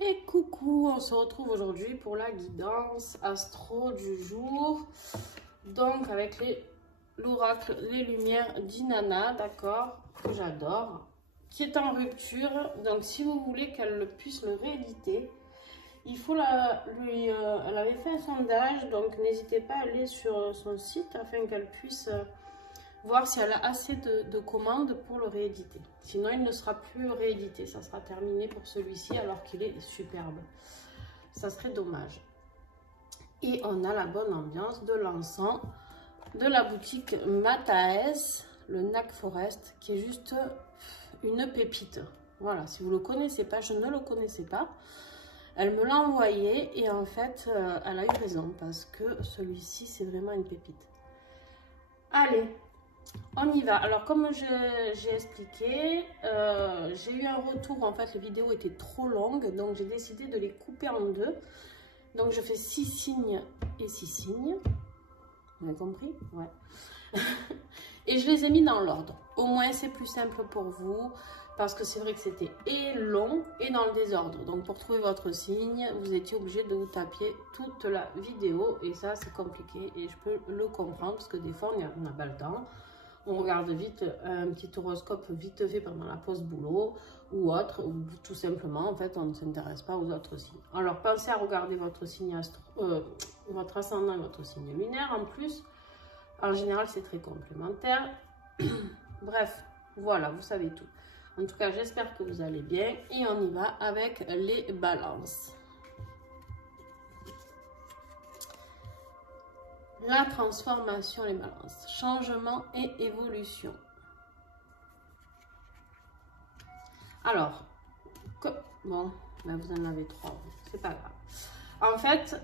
Et coucou, on se retrouve aujourd'hui pour la guidance astro du jour. Donc avec l'oracle, les lumières d'Inanna, d'accord, que j'adore, qui est en rupture. Donc si vous voulez qu'elle puisse le rééditer, il faut elle avait fait un sondage, donc n'hésitez pas à aller sur son site afin qu'elle puisse voir si elle a assez de commandes pour le rééditer. Sinon, il ne sera plus réédité. Ça sera terminé pour celui-ci alors qu'il est superbe. Ça serait dommage. Et on a la bonne ambiance de l'encens de la boutique Mataes, le Nac Forest, qui est juste une pépite. Voilà, si vous ne le connaissez pas, je ne le connaissais pas. Elle me l'a envoyé et en fait, elle a eu raison parce que celui-ci, c'est vraiment une pépite. Allez, on y va. Alors comme j'ai expliqué, j'ai eu un retour, en fait les vidéos étaient trop longues, donc j'ai décidé de les couper en deux. Donc je fais 6 signes et 6 signes. Vous avez compris? Ouais. Et je les ai mis dans l'ordre. Au moins c'est plus simple pour vous, parce que c'est vrai que c'était et long et dans le désordre. Donc pour trouver votre signe, vous étiez obligé de vous taper toute la vidéo, et ça c'est compliqué et je peux le comprendre, parce que des fois on n'a pas le temps. On regarde vite un petit horoscope vite fait pendant la pause boulot ou autre, ou tout simplement, en fait, on ne s'intéresse pas aux autres signes. Alors, pensez à regarder votre signe votre ascendant et votre signe lunaire. En plus, en général, c'est très complémentaire. Bref, voilà, vous savez tout. En tout cas, j'espère que vous allez bien et on y va avec les balances. La transformation, les balances, changement et évolution. Alors, bon, là vous en avez 3, c'est pas grave. En fait,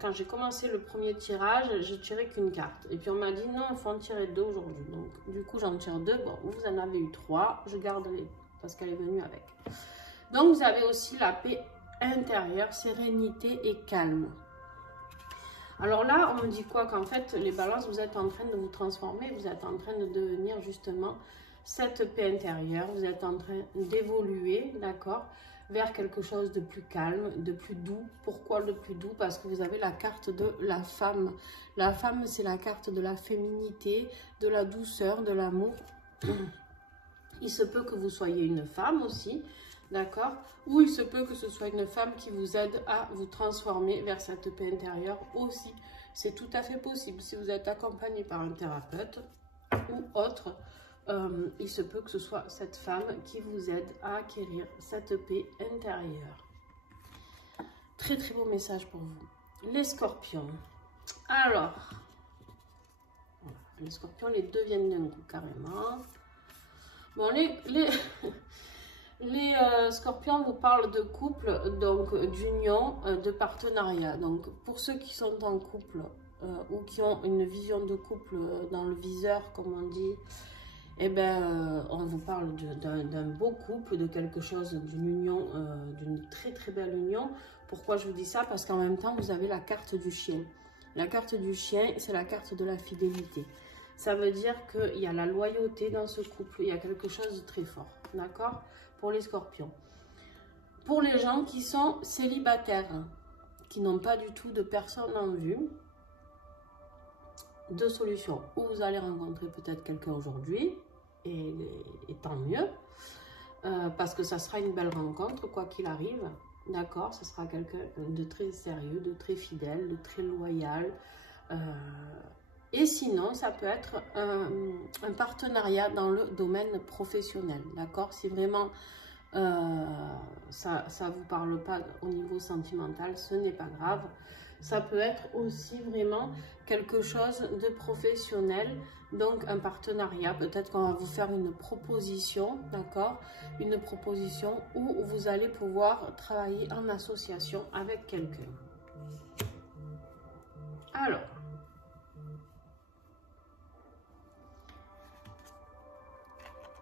quand j'ai commencé le premier tirage, j'ai tiré qu'une carte. Et puis on m'a dit non, il faut en tirer 2 aujourd'hui. Donc du coup j'en tire 2. Bon, vous en avez eu 3, je garde les parce qu'elle est venue avec. Donc vous avez aussi la paix intérieure, sérénité et calme. Alors là, on me dit quoi? Qu'en fait, les balances, vous êtes en train de vous transformer, vous êtes en train de devenir justement cette paix intérieure, vous êtes en train d'évoluer, d'accord, vers quelque chose de plus calme, de plus doux. Pourquoi de plus doux? Parce que vous avez la carte de la femme. La femme, c'est la carte de la féminité, de la douceur, de l'amour. Il se peut que vous soyez une femme aussi, d'accord? Ou il se peut que ce soit une femme qui vous aide à vous transformer vers cette paix intérieure aussi. C'est tout à fait possible. Si vous êtes accompagné par un thérapeute ou autre, il se peut que ce soit cette femme qui vous aide à acquérir cette paix intérieure. Très très beau message pour vous. Les scorpions. Alors, les scorpions, les deux viennent d'un coup carrément. Bon, les scorpions vous parlent de couple, donc d'union, de partenariat. Donc pour ceux qui sont en couple ou qui ont une vision de couple dans le viseur, comme on dit, eh ben, on vous parle d'un beau couple, de quelque chose, d'une union, d'une très très belle union. Pourquoi je vous dis ça? Parce qu'en même temps, vous avez la carte du chien. La carte du chien, c'est la carte de la fidélité. Ça veut dire qu'il y a la loyauté dans ce couple, il y a quelque chose de très fort, d'accord? Pour les scorpions. Pour les gens qui sont célibataires, qui n'ont pas du tout de personne en vue, deux solutions. Ou vous allez rencontrer peut-être quelqu'un aujourd'hui, et tant mieux, parce que ça sera une belle rencontre, quoi qu'il arrive, d'accord? Ce sera quelqu'un de très sérieux, de très fidèle, de très loyal. Et sinon, ça peut être un partenariat dans le domaine professionnel, d'accord? Si vraiment ça ne vous parle pas au niveau sentimental, ce n'est pas grave. Ça peut être aussi vraiment quelque chose de professionnel, donc un partenariat. Peut-être qu'on va vous faire une proposition, d'accord? Une proposition où vous allez pouvoir travailler en association avec quelqu'un. Alors,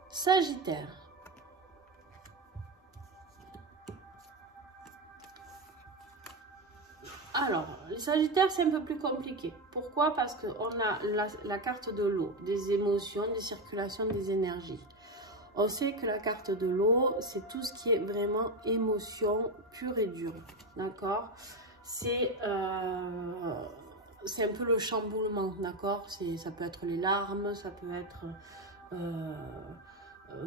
Sagittaire. Alors, les Sagittaires, c'est un peu plus compliqué. Pourquoi? Parce qu'on a la carte de l'eau, des émotions, des circulations des énergies. On sait que la carte de l'eau, c'est tout ce qui est vraiment émotion pure et dure, d'accord? C'est un peu le chamboulement, d'accord? Ça peut être les larmes, ça peut être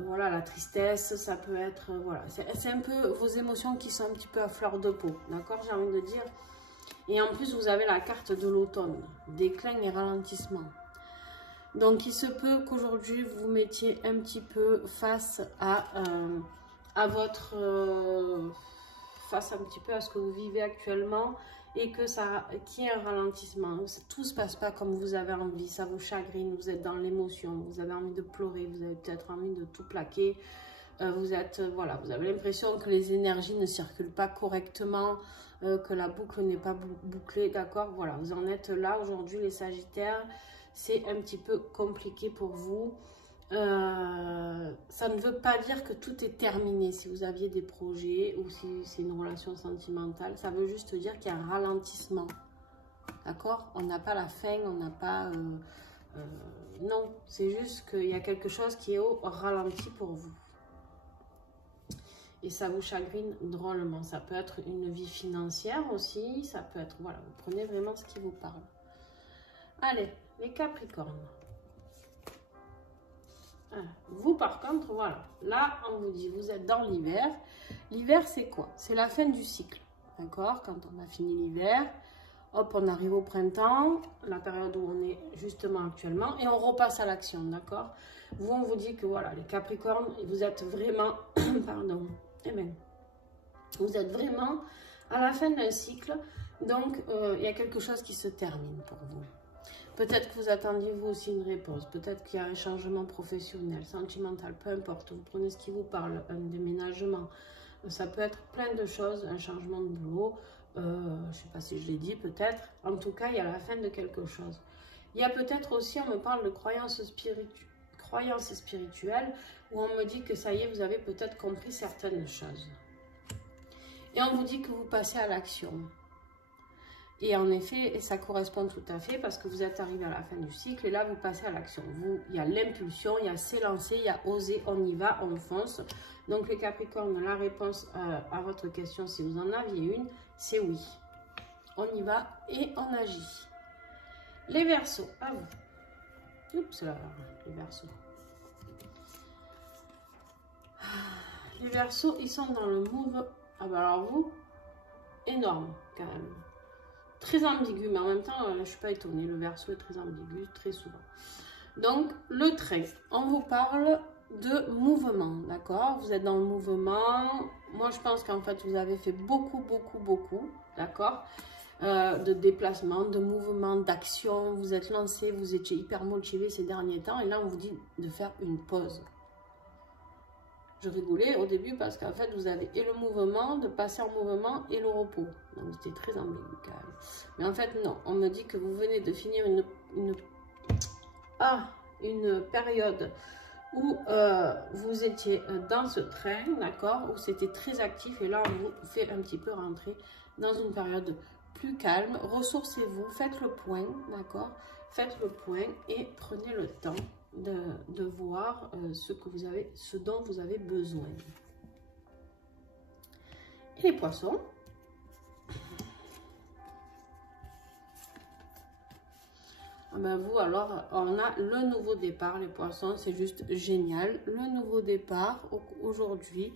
voilà, la tristesse, ça peut être, voilà, c'est un peu vos émotions qui sont un petit peu à fleur de peau, d'accord? J'ai envie de dire. Et en plus, vous avez la carte de l'automne, déclin et ralentissement. Donc, il se peut qu'aujourd'hui, vous mettiez un petit peu face à votre... face un petit peu à ce que vous vivez actuellement et que qu'il y ait un ralentissement. Tout ne se passe pas comme vous avez envie, ça vous chagrine, vous êtes dans l'émotion, vous avez envie de pleurer, vous avez peut-être envie de tout plaquer. Voilà, vous avez l'impression que les énergies ne circulent pas correctement, que la boucle n'est pas bouclée, d'accord? Voilà, vous en êtes là aujourd'hui, les Sagittaires. C'est un petit peu compliqué pour vous. Ça ne veut pas dire que tout est terminé si vous aviez des projets ou si c'est une relation sentimentale. Ça veut juste dire qu'il y a un ralentissement. D'accord? On n'a pas la fin, on n'a pas... non, c'est juste qu'il y a quelque chose qui est au ralenti pour vous. Et ça vous chagrine drôlement. Ça peut être une vie financière aussi. Ça peut être... Voilà, vous prenez vraiment ce qui vous parle. Allez, les Capricornes. Vous, par contre, voilà. Là, on vous dit, vous êtes dans l'hiver. L'hiver, c'est quoi? C'est la fin du cycle. D'accord? Quand on a fini l'hiver, hop, on arrive au printemps, la période où on est justement actuellement, et on repasse à l'action. D'accord? Vous, on vous dit que voilà, les Capricornes, vous êtes vraiment... pardon. Eh bien, vous êtes vraiment à la fin d'un cycle. Donc, il y a quelque chose qui se termine pour vous. Peut-être que vous attendiez vous aussi une réponse. Peut-être qu'il y a un changement professionnel, sentimental, peu importe. Vous prenez ce qui vous parle, un déménagement. Ça peut être plein de choses, un changement de boulot. Je ne sais pas si je l'ai dit, peut-être. En tout cas, il y a la fin de quelque chose. Il y a peut-être aussi, on me parle de croyances spirituelles, où on me dit que ça y est, vous avez peut-être compris certaines choses. Et on vous dit que vous passez à l'action. Et en effet, ça correspond tout à fait parce que vous êtes arrivé à la fin du cycle et là, vous passez à l'action. Il y a l'impulsion, il y a s'élancer, il y a oser, on y va, on fonce. Donc, les Capricornes, la réponse à votre question, si vous en aviez une, c'est oui. On y va et on agit. Les Verseaux, à vous. Oups là, les Verseaux. Les Verseaux, ils sont dans le move. Ah bah alors vous, énorme quand même. Très ambigu, mais en même temps, je ne suis pas étonnée. Le Verseau est très ambigu, très souvent. Donc, le train, on vous parle de mouvement, d'accord? Vous êtes dans le mouvement. Moi, je pense qu'en fait, vous avez fait beaucoup, d'accord? De déplacements, de mouvements, d'actions. Vous êtes lancé, vous étiez hyper motivé ces derniers temps. Et là, on vous dit de faire une pause. Je rigolais au début parce qu'en fait, vous avez et le mouvement, de passer en mouvement et le repos. Donc, c'était très ambigu quand même. Mais en fait, non. On me dit que vous venez de finir une période où vous étiez dans ce train, d'accord, où c'était très actif. Et là, on vous fait un petit peu rentrer dans une période plus calme. Ressourcez-vous, faites le point, d'accord? Faites le point et prenez le temps de voir ce dont vous avez besoin. Et les Poissons, ah ben vous alors, on a le nouveau départ, les Poissons, c'est juste génial. Le nouveau départ aujourd'hui,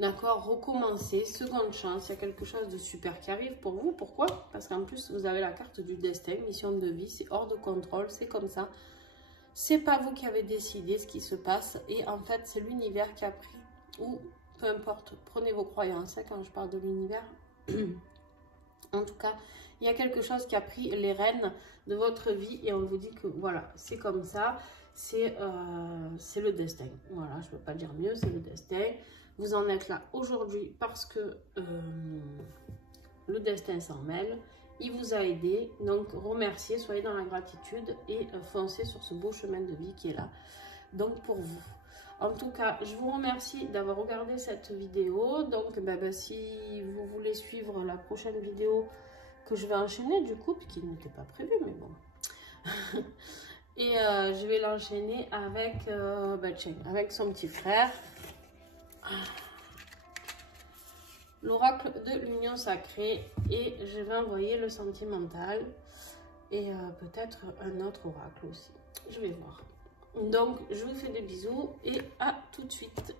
d'accord, recommencer, seconde chance, il y a quelque chose de super qui arrive pour vous. Pourquoi? Parce qu'en plus, vous avez la carte du destin, mission de vie, c'est hors de contrôle, c'est comme ça. C'est pas vous qui avez décidé ce qui se passe et en fait c'est l'univers qui a pris, ou peu importe, prenez vos croyances hein, quand je parle de l'univers. En tout cas, il y a quelque chose qui a pris les rênes de votre vie et on vous dit que voilà, c'est comme ça, c'est le destin. Voilà, je ne peux pas dire mieux, c'est le destin. Vous en êtes là aujourd'hui parce que le destin s'en mêle. Il vous a aidé, donc remerciez, soyez dans la gratitude et foncez sur ce beau chemin de vie qui est là, donc pour vous. En tout cas, je vous remercie d'avoir regardé cette vidéo. Donc, si vous voulez suivre la prochaine vidéo que je vais enchaîner, du coup, qui n'était pas prévue, mais bon. Et je vais l'enchaîner avec, avec son petit frère. L'oracle de l'union sacrée. Et je vais envoyer le sentimental. Et peut-être un autre oracle aussi. Je vais voir. Donc, je vous fais des bisous et à tout de suite.